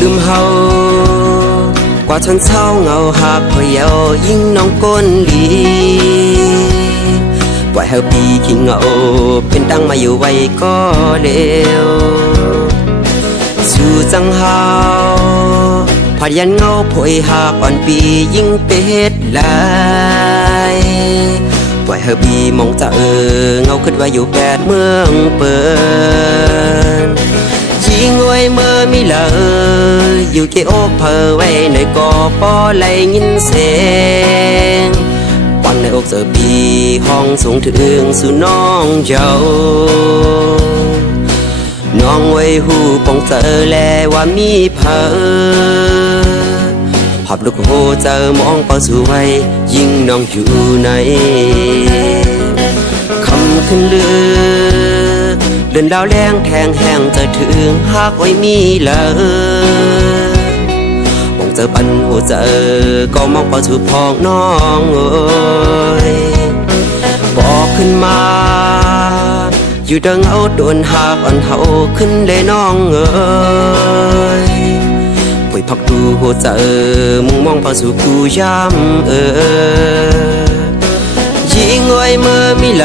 ลืมเฮากว่าทนเศร้าเงาหักพอเยายิ่งน้องก้นลีปล่อยเฮาปีขี้เงาเป็นดังมาอยู่ไว้ก็เร็วสู่จังเฮาพายันเงาพอยหักอ่อนปียิ่งเป็ดลายปล่อยเฮาปีมองจะเงาคิดว่าอยู่แปดเมืองเปิดยิงไว้เมื่อมีเลยอยู่เกี่ยวเพอไว้ในกอปอไหลยินเสียงปันในอกเจอปีห้องสูงถึงสู่น้องเจ้าน้องไว้หูปองเจอแลว่ามีเพอภาพลูกโหเจอมองเป้าสู่ไว้ยิ่งน้องอยู่ในคำขึ้นเลือเดินดาวแรงแทงแห้งจะถึงหากไว้มีเลยมองเจอปันหัวเจอก็มองเป้าสู่พองน้องเอ้ยบอกขึ้นมาอยู่ดังเอาโดนหักอ่อนเฮาขึ้นเลยน้องเอ้ยป่วยพักดูหัวใจมุ่งมองพาสู่กูย้ำยิงไว้เมื่อมีเล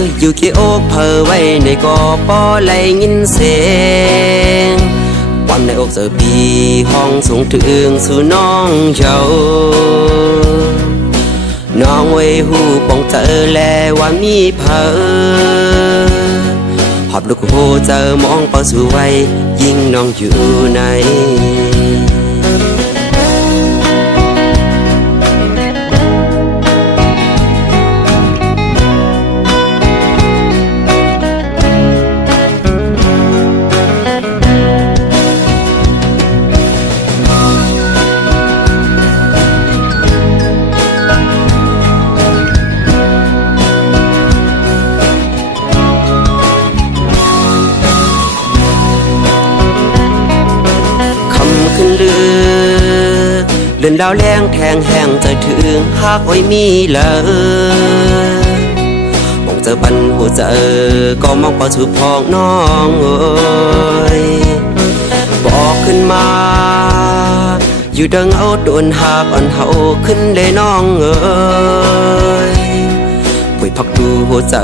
ยอยู่เกี่ยวเพอไว้ในกอปอไหลยินเสียงวันในอกเจอปีห้องสูงถึงสู่น้องเจ้าน้องไว้หูปองเจอแลว่ามีเพอหอบลูกโหเจอมองเป้าสู่ไว้ยิ่งน้องอยู่ในขึ้นเลือเดินดาวแรงแทงแห้งจะถึงหากไว้มีเลยมองเจอปันหัวเจอก็มองเป้าสู่พองน้องเอ้ยบอกขึ้นมาอยู่ดังเอาโดนหักอ่อนเฮาขึ้นเลยน้องเอ้ยป่วยพักดูหัวเจอ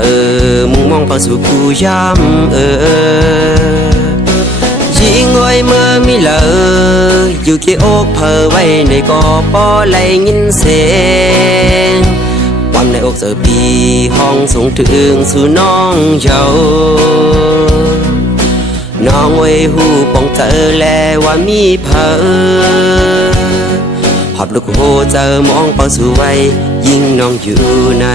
มุ่งมองเป้าสู่กูย้ำยิงไว้เมื่อมีเลยอยู่เกี่ยวเพอไว้ในกอปอไหลยินเสียงวันในอกเจอปีห้องสูงถึงสู่น้องเจ้าน้องไว้หูปองเจอแลว่ามีเพอหอบลูกโหเจอมองเป้าสู่ไว้ยิ่งน้องอยู่ใน